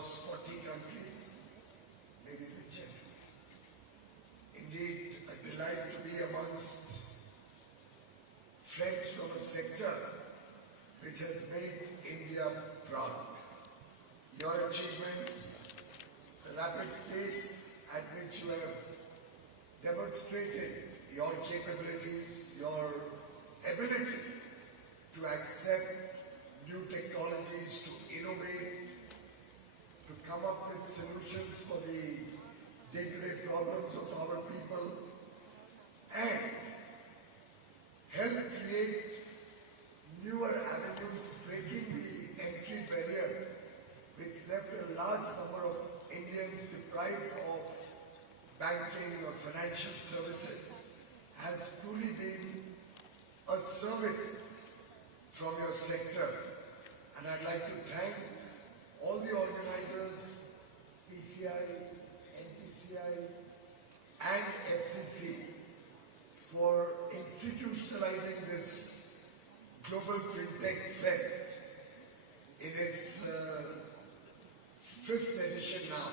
across 40 countries. Ladies and gentlemen, indeed a delight to be amongst friends from a sector which has made India proud. Your achievements, the rapid pace at which you have demonstrated your capabilities, your ability to accept new technologies, to innovate, to come up with solutions for the day-to-day problems of our people, and help create newer avenues, breaking the entry barrier which left a large number of Indians deprived of banking or financial services, has truly been a service from your sector. And I'd like to thank all the organizers, PCI, NPCI and FCC for institutionalizing this Global Fintech Fest in its 5th edition now,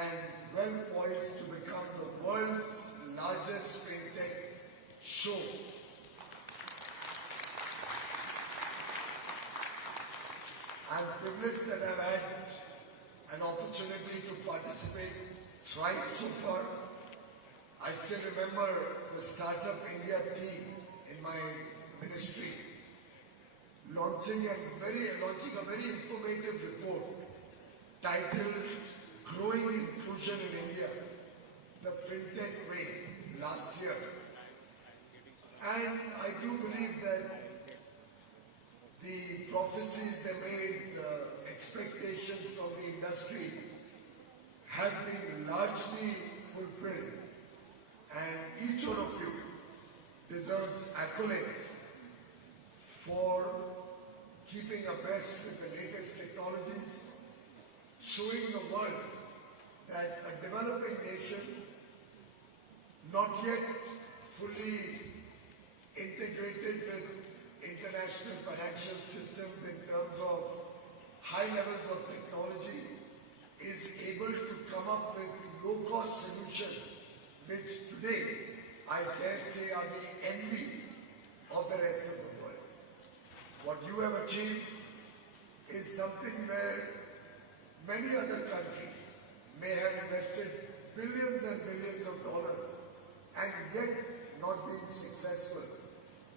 and well poised to become the world's largest fintech show. I'm privileged that I've had an opportunity to participate thrice so far. I still remember the Startup India team in my ministry launching a very informative report titled Growing Inclusion in India, the Fintech Way, last year. And I do believe that the prophecies they made, the expectations from the industry have been largely fulfilled. And each one of you deserves accolades for keeping abreast with the latest technologies, showing the world that a developing nation, not yet fully integrated with international financial systems in terms of high levels of technology, is able to come up with low-cost solutions, which today, I dare say, are the envy of the rest of the world. What you have achieved is something where many other countries may have invested billions and billions of dollars and yet not been successful.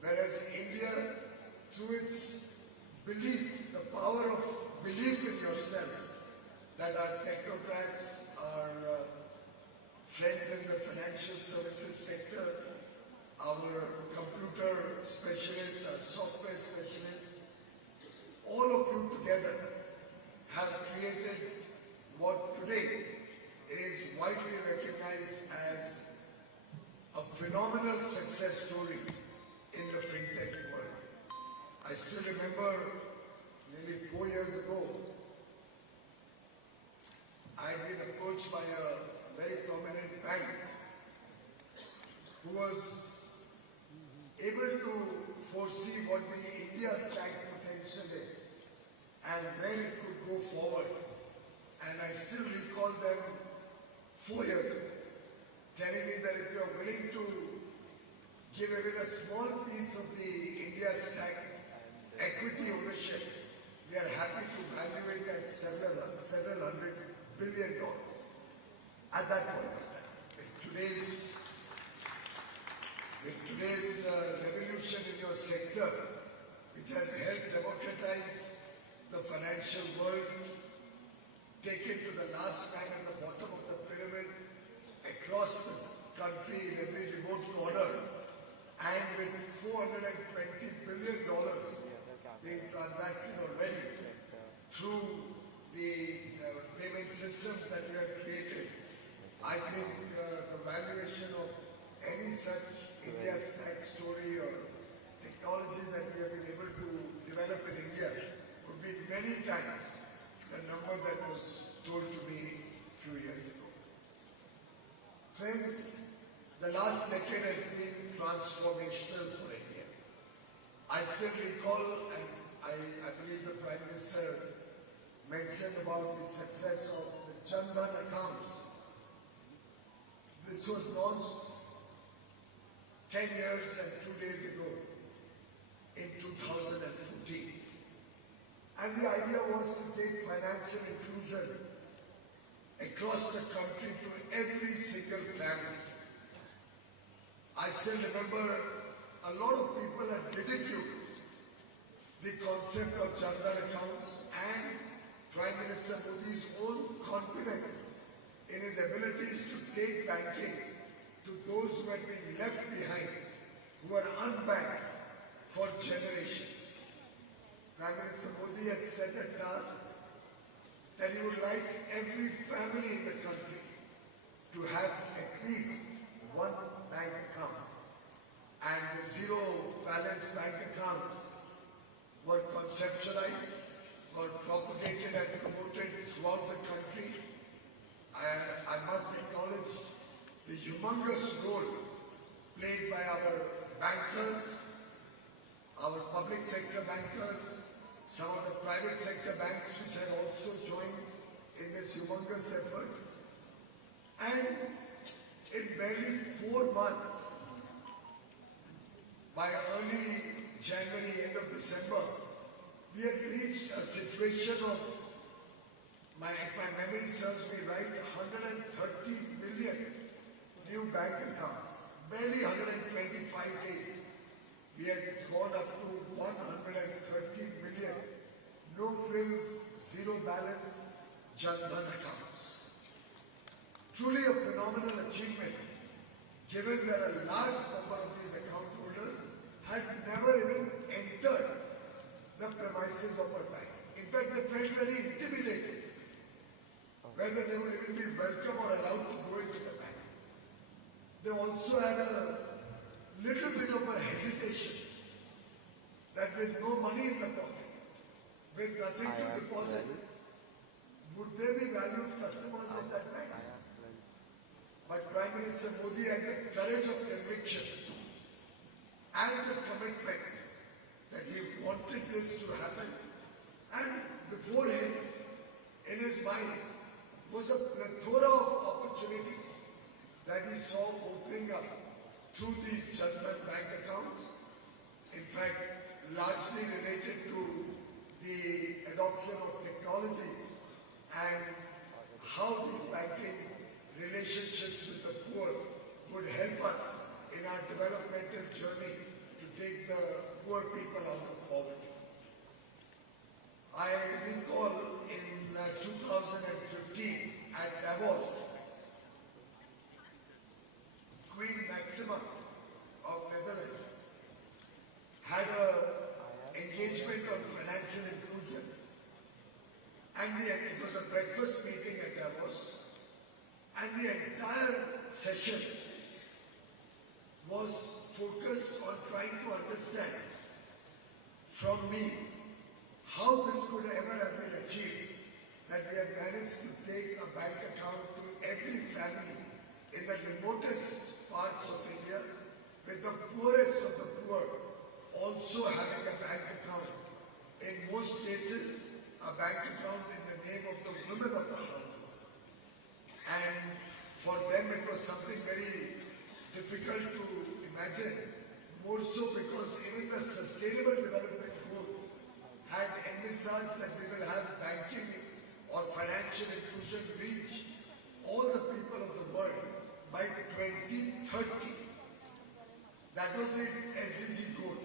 Whereas India, through its belief, the power of belief in yourself, that our technocrats, our friends in the financial services sector, our computer specialists, our software specialists, all of you together have created what today is widely recognized as a phenomenal success story in the fintech world. I still remember nearly 4 years ago, I had been approached by a very prominent bank who was able to foresee what the India stack potential is and where it could go forward. And I still recall them 4 years ago, telling me that if you are willing to give even a small piece of the India stack equity ownership, we are happy to value it at several $100 billion. At that point of time, with today's revolution in your sector, which has helped democratize the financial world, take it to the last man at the bottom of the pyramid, across the country in every remote corner, and with $420 billion being transacted already through the payment systems that you have created, I think the valuation of any such India stack story or technology that we have been able to develop in India would be many times the number that was told to me a few years ago. Friends, the last decade has been transformational for India. I still recall, and I believe the Prime Minister mentioned about the success of the Jan Dhan accounts. This was launched 10 years and 2 days ago in 2014. And the idea was to take financial inclusion across the country to every single family. I still remember a lot of people had ridiculed the concept of Jan Dhan accounts and Prime Minister Modi's own confidence in his abilities to take banking to those who had been left behind, who were unbanked for generations. Prime Minister Modi had set a task that he would like every family in the country to have at least one bank account. And the zero balance bank accounts were conceptualized, were propagated and promoted throughout the country. I must acknowledge the humongous role played by our bankers, our public sector bankers, some of the private sector banks which had also joined in this humongous effort. And in barely 4 months, by early January, end of December, we had reached a situation of, if my memory serves me right, 130 million new bank accounts. Barely 125 days. We had gone up to 130 million no frills, zero balance Jan Dhan accounts. Truly a phenomenal achievement, given that a large number of these account holders had never even entered the premises of a bank. In fact, they felt very intimidated whether they would even be welcome or allowed to go into the bank. They also had a little bit of a hesitation that with no money in the pocket, with nothing to deposit, would they be valued customers of that bank? But Prime Minister Modi had the courage of conviction and the commitment that he wanted this to happen. And before him, in his mind, was a plethora of opportunities that he saw opening up through these Jan Dhan bank accounts. In fact, largely related to the adoption of technologies and how these banking relationships with the poor would help us in our developmental journey to take the poor people out of poverty. I recall in 2015 at Davos, Queen Maxima of Netherlands had an engagement on financial inclusion, and it was a breakfast meeting at Davos, and the entire session was focused on trying to understand from me how this could ever have been achieved, that we have managed to take a bank account to every family in the remotest parts of India, with the poorest of the poor also having a bank account. In most cases, a bank account in the name of the women of the household. And for them it was something very difficult to imagine, more so because even the Sustainable Development Goals had envisaged that we will have banking or financial inclusion reach all the people of the world by 2030. That was the SDG goal.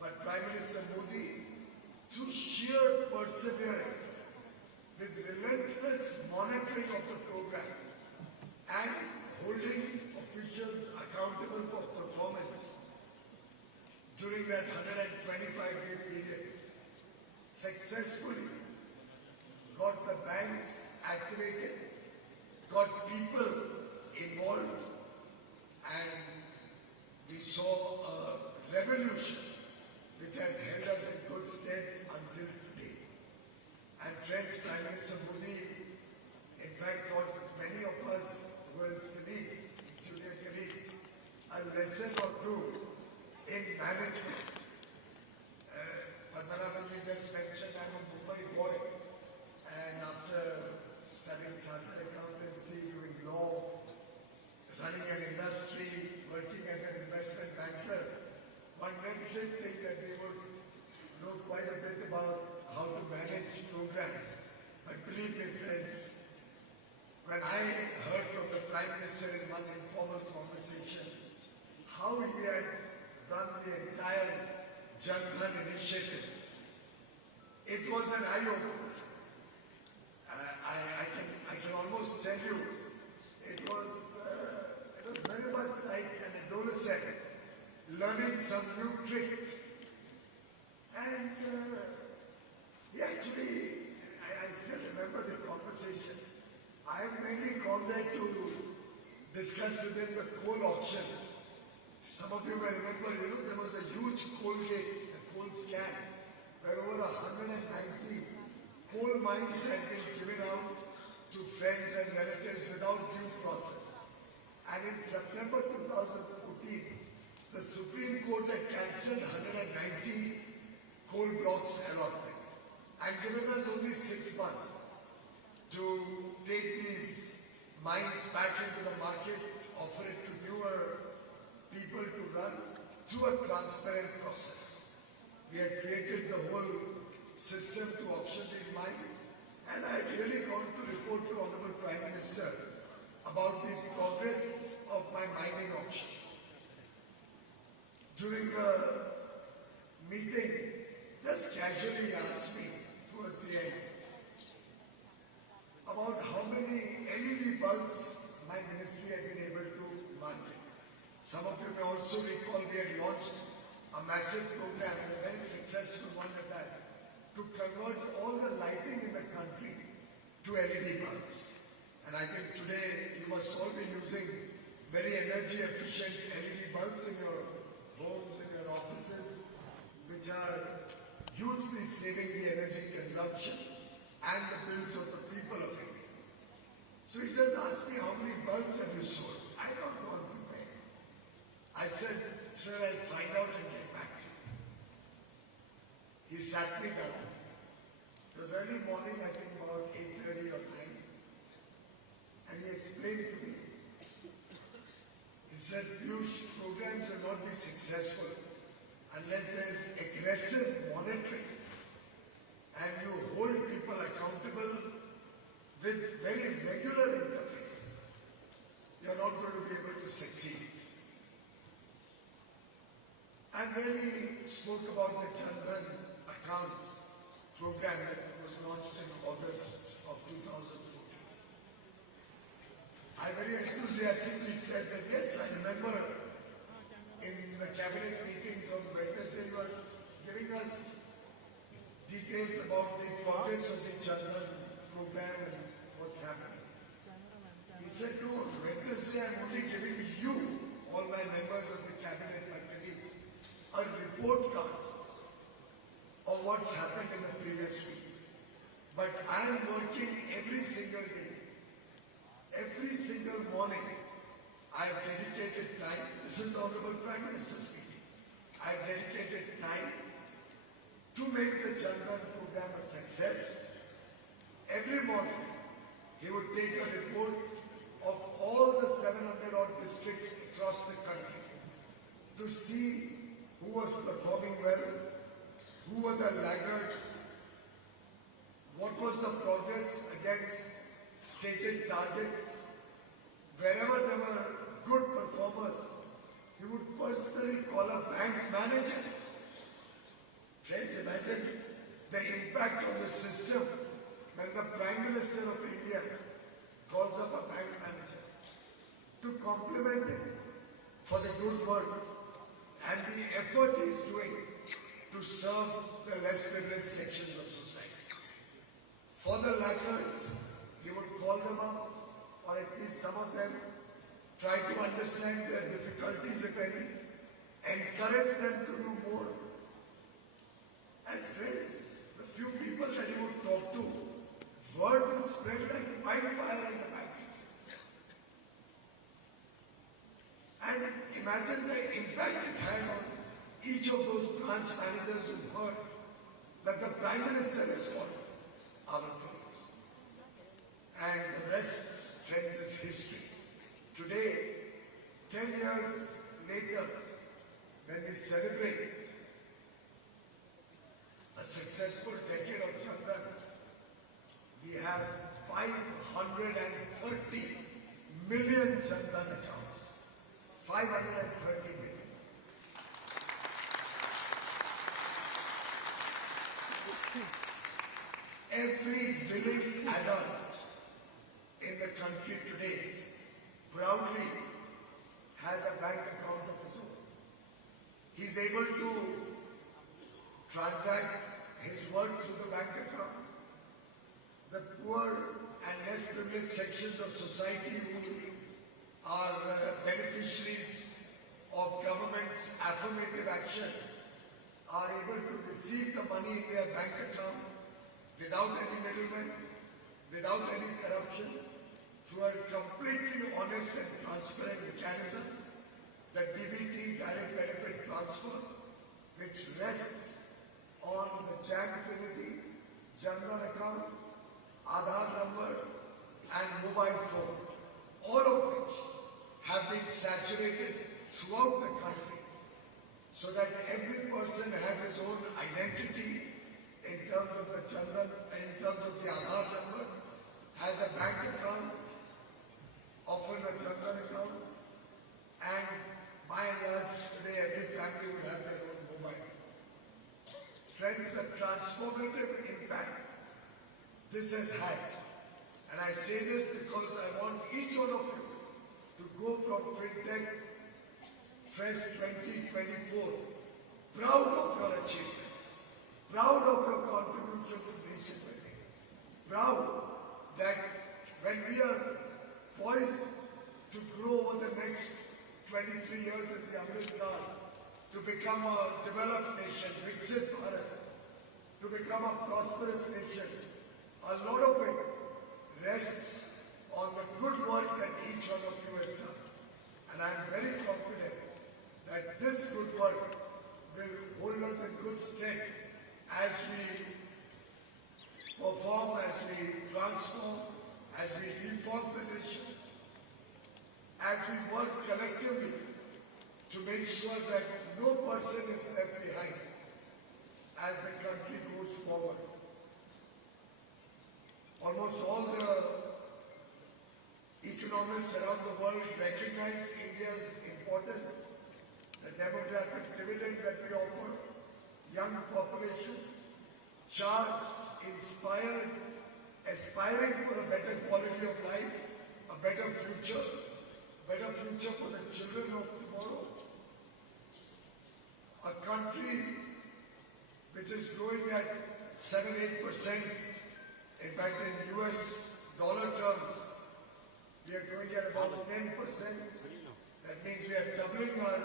But Prime Minister Modi, through sheer perseverance, with relentless monitoring of the program and holding officials accountable for performance during that 125-day period, successfully got the banks activated, got people involved, and we saw a revolution which has held us in good stead until today. And friends, Prime Minister Modi, in fact, taught many of us who were his colleagues, his junior colleagues, a lesson or two in management. Padmanabhanji just mentioned I'm a Mumbai Mumbai boy, and after studying chartered accountancy, doing law, running an industry, working as an investment banker, one did think that we would know quite a bit about how to manage programs. But believe me, friends, when I heard from the Prime Minister in one informal conversation how he had run the entire Jan Dhan initiative, it was an eye-opener. I can almost tell you, it was very much like an adolescent learning some new trick. And he actually, I still remember the conversation. I mainly gone there to discuss with him the coal auctions. Some of you may remember, there was a huge coal gate, a coal scam, where over 190 coal mines had been given out to friends and relatives without due process. And in September 2014, the Supreme Court had cancelled 190 coal blocks allotment and given us only 6 months to take these mines back into the market, offer it to newer people to run through a transparent process. We had created the whole system to auction these mines, and I had really gone to report to Honorable Prime Minister about the progress of my mining auction. During the meeting, just casually he asked me towards the end about how many LED bulbs my ministry had been able to market. Some of you may also recall we had launched a massive program, and a very successful one at that, to convert all the lighting in the country to LED bulbs. And I think today you must all be using very energy efficient LED bulbs in your homes, in your offices, which are hugely saving the energy consumption and the bills of the people of India. So he just asked me, how many bulbs have you sold? I don't know, unprepared. I said, sir, I'll find out and get back to you. He sat me down. It was early morning, I think about 8:30 or 9. And he explained to me. He said, Piyush, programs will not be successful unless there's aggressive monitoring and you hold people accountable with very regular interface. You're not going to be able to succeed. And then he spoke about the Jan Dhan accounts program that was launched in August of 2014. I very enthusiastically said that yes, I remember in the cabinet meetings on Wednesday he was giving us details about the progress of the Jan Dhan program and what's happening. He said, no, on Wednesday I'm only giving you, all my members of the cabinet, my colleagues, a report card of what's happened in the previous week. But I'm working every single day. Every single morning, I've dedicated time. This is the Honorable Prime Minister speaking. I've dedicated time to make the Jan Dhan program a success. Every morning, he would take a report of all the 700 odd districts across the country to see who was performing well, who were the laggards, what was the progress against stated targets. Wherever there were good performers, he would personally call up bank managers. Friends, imagine the impact on the system when the Prime Minister of India calls up a bank manager to compliment him for the good work and the effort he is doing to serve the less privileged sections of society. For the laggards, he would call them up, or at least some of them, try to understand their difficulties, if any, encourage them to do more. And friends, the few people that he would talk to, word would spread like wildfire in the banking system. And imagine the impact it had on each of those branch managers who heard that the Prime Minister has called. 530 million. Every willing adult in the country today proudly has a bank account of his own. He's able to transact his work through the bank account. The poor and less privileged sections of society who are beneficiaries of government's affirmative action are able to receive the money in their bank account without any middlemen, without any corruption, through a completely honest and transparent mechanism, the DBT, direct benefit transfer, which rests on the JAM Trinity, Jandan account, Aadhaar number and mobile phone, all of which have been saturated throughout the country so that every person has his own identity in terms of the Jandan, in terms of the Aadhaar number, has a bank account, often a Jandan account, and by and large today every family would have their own mobile phone. Friends, the transformative impact this has had, and I say this because I want each one of you to go from Fintech Fest 2024 proud of your achievements, proud of your contribution to nation building, proud that when we are poised to grow over the next 23 years in the Amrit Kaal, to become a developed nation, Viksit Bharat, to become a prosperous nation, a lot of it rests on the good work that each one of you has done. And I am very confident that this good work will hold us in good stead as we perform, as we transform, as we reform the nation, as we work collectively to make sure that no person is left behind as the country goes forward. Almost all the economists around the world recognize India's importance, the demographic dividend that we offer, young population, charged, inspired, aspiring for a better quality of life, a better future for the children of tomorrow. A country which is growing at 7-8%. In fact, in US dollar terms, we are growing at about 10%. That means we are doubling our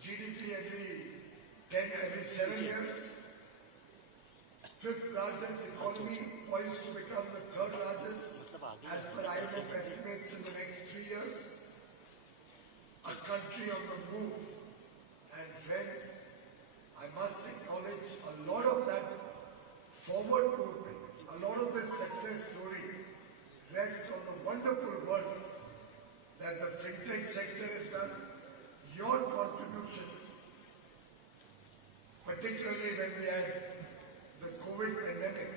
GDP every 7 years. Fifth largest economy, poised to become the third largest as per IMF estimates in the next 3 years. A country on the move. And friends, I must acknowledge a lot of that forward movement, a lot of this success story rests on the wonderful work that the Fintech sector has done, your contributions, particularly when we had the COVID pandemic,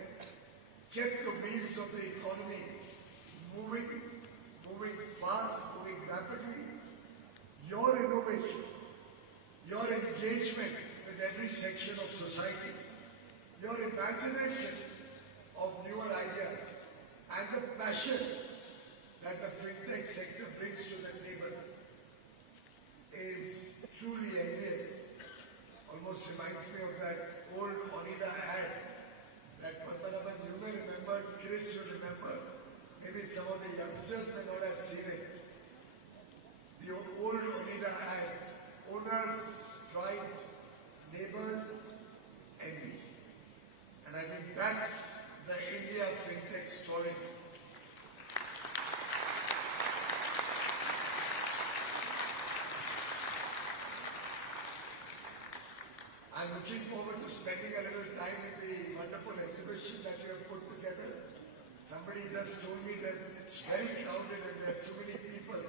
kept the wheels of the economy moving fast, moving rapidly. Your innovation, your engagement with every section of society, your imagination of newer ideas, and the passion that the Fintech sector brings to the table is truly envious. Almost reminds me of that old Onida ad that Padmanabhan, you may remember, Chris, you remember, maybe some of the youngsters may not have seen it. The old Onida ad, owners, pride, neighbors, envy. And I think that's the India Fintech story. I'm looking forward to spending a little time in the wonderful exhibition that you have put together. Somebody just told me that it's very crowded and there are too many people.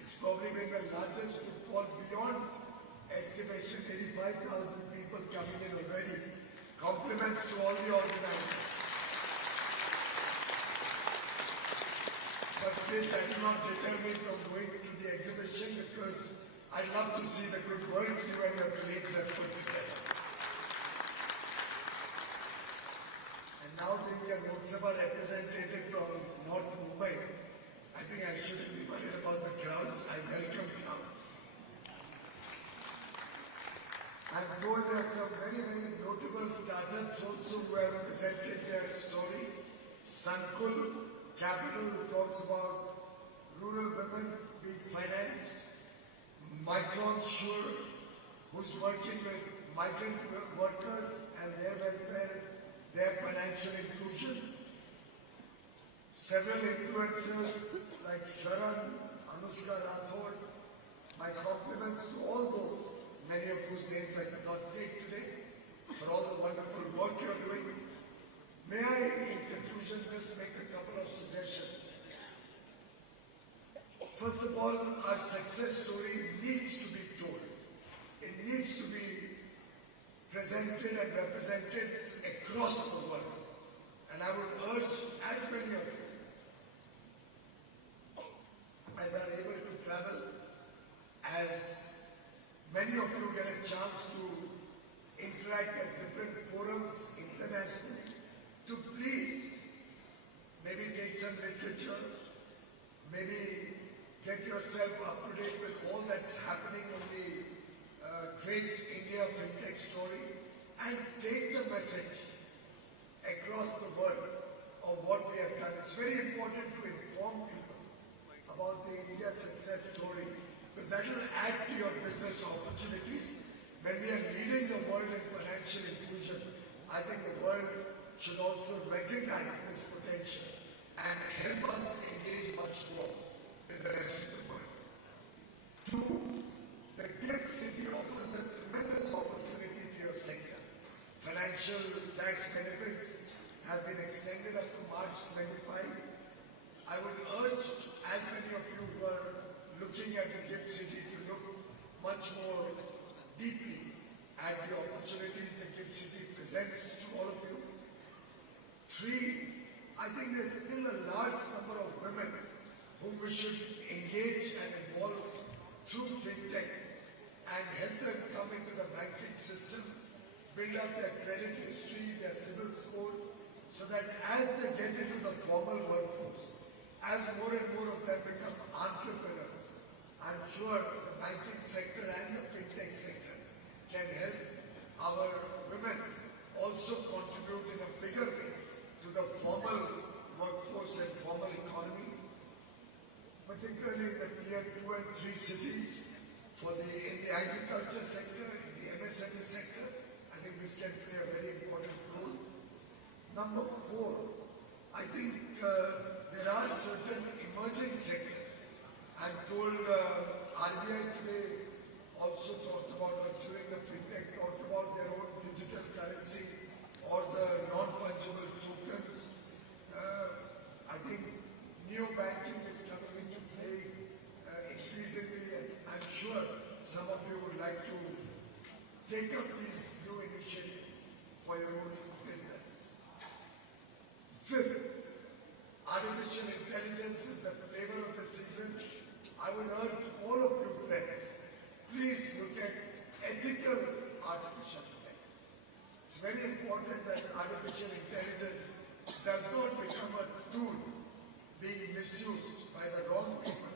It's probably been the largest footfall beyond estimation, 85,000 people coming in already. Compliments to all the organizers. But please, that will not deter me from going to the exhibition because I'd love to see the good work you and your colleagues have put together. And now being a Lok Sabha representative from North Mumbai, I think I shouldn't be worried about the crowds. I welcome crowds. I'm told there are some very, very notable startups also who have presented their story. Sankul Capital, who talks about rural women being financed. Micron Sure, who's working with migrant workers and their welfare, their financial inclusion. Several influencers like Sharan, Anushka Rathod, my compliments to all those, many of whose names I could not take today, for all the wonderful work you're doing. May I, in conclusion, just make a couple of suggestions. First of all, our success story needs to be told. It needs to be presented and represented across the world. And I would urge as many of you as are able to travel, as many of you get a chance to interact at different forums internationally, to please maybe take some literature, maybe get yourself up to date with all that's happening on the great India Fintech story, and take the message across the world of what we have done. It's very important to inform people about the India success story, because that will add to your business opportunities. When we are leading the world in financial inclusion, I think the world should also recognize this potential and help us engage much more with the rest of the world. Two, the gift city offers a tremendous opportunity to your sector. Financial tax benefits have been extended up to March 25. I would urge as many of you who are looking at the gift city to look much more deeply at the opportunities the gift city presents to all of you. Three, I think there's still a large number of women whom we should engage and involve through Fintech and help them come into the banking system, build up their credit history, their civil scores, so that as they get into the formal workforce, as more and more of them become entrepreneurs, I'm sure the banking sector and the Fintech sector can help our women also contribute in a bigger way to the formal workforce and formal economy, particularly in the tier 2 and 3 cities, in the agriculture sector, in the MSME sector. I think this can play a very important role. Number 4, I think there are certain emerging sectors. I'm told RBI today also talked about, or during the Fintech, talked about their own digital currency or the non-fungible tokens. I think neo-banking is coming into play increasingly, and I'm sure some of you would like to take up these new initiatives for your own business. Fifth, artificial intelligence is the flavor of the season. I would urge all of you friends, please look at ethical artificial intelligence. It's very important that artificial intelligence does not become a tool being misused by the wrong people,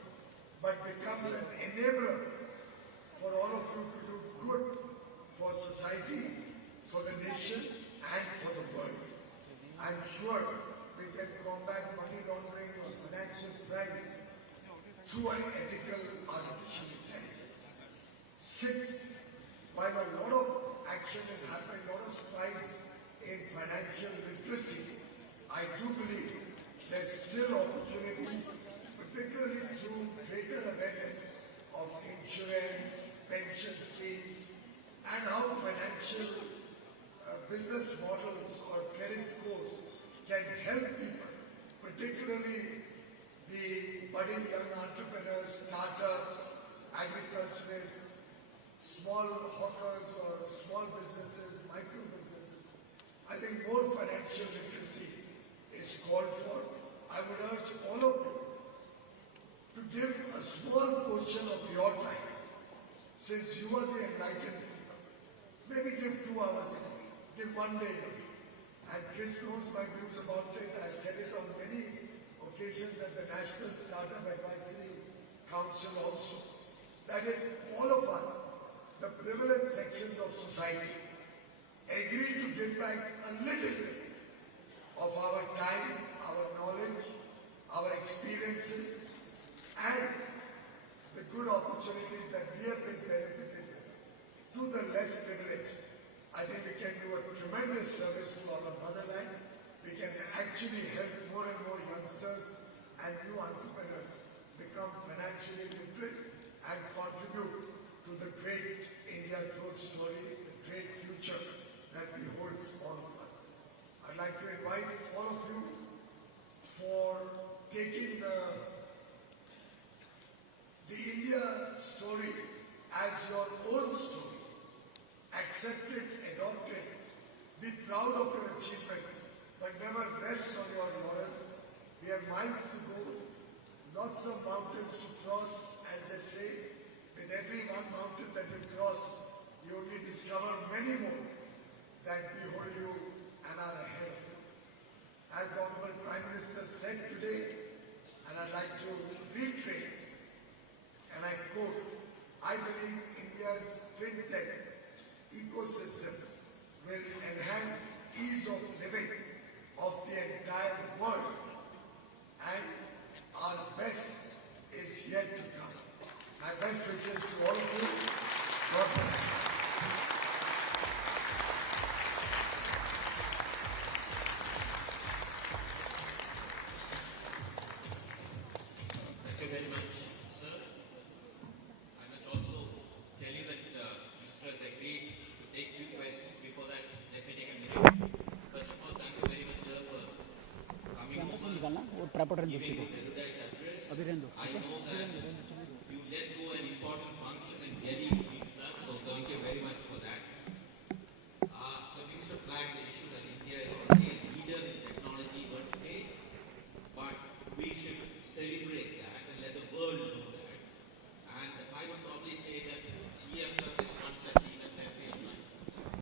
but becomes an enabler for all of you to do good for society, for the nation, and for the world. I'm sure we can combat money laundering or financial crimes through an ethical artificial intelligence. Sixth, while a lot of action has happened, a lot of strides in financial literacy, I do believe there's still opportunities, particularly through greater awareness of insurance, pension schemes, and how financial business models or credit scores can help people, particularly the budding young entrepreneurs, startups, agriculturists, small hawkers or small businesses, micro businesses. I think more financial literacy is called for. I would urge all of you to give a small portion of your time one day. And Chris knows my views about it. I've said it on many occasions at the National Startup Advisory Council also. That if all of us, the privileged sections of society, agree to give back a little bit of our time, our knowledge, our experiences, and the good opportunities that we have been benefited with to the less privileged, I think we can do a tremendous service to our motherland. We can actually help more and more youngsters and new entrepreneurs become financially literate and contribute to the great India growth story, the great future that beholds all of us. I'd like to invite all of you for taking the India story as your own story. Accept it, adopt it, be proud of your achievements, but never rest on your laurels. We have miles to go, lots of mountains to cross, as they say. With every one mountain that you cross, you only discover many more that behold you and are ahead of you. As the Honorable Prime Minister said today, and I'd like to reiterate, and I quote, I believe India's Fintech ecosystems will enhance ease of living of the entire world, and our best is yet to come. My best wishes to all of you. God bless you. Thank you very much, sir. I must also tell you that Minister has agreed to take few questions. Before that, let me take a minute. First of all, thank you very much, sir, for coming over, giving this erudite address. I know that you led to an important function in Delhi in plus, so thank you very much for that. The Minister flagged the issue that India is already a leader in technology even today, but we should celebrate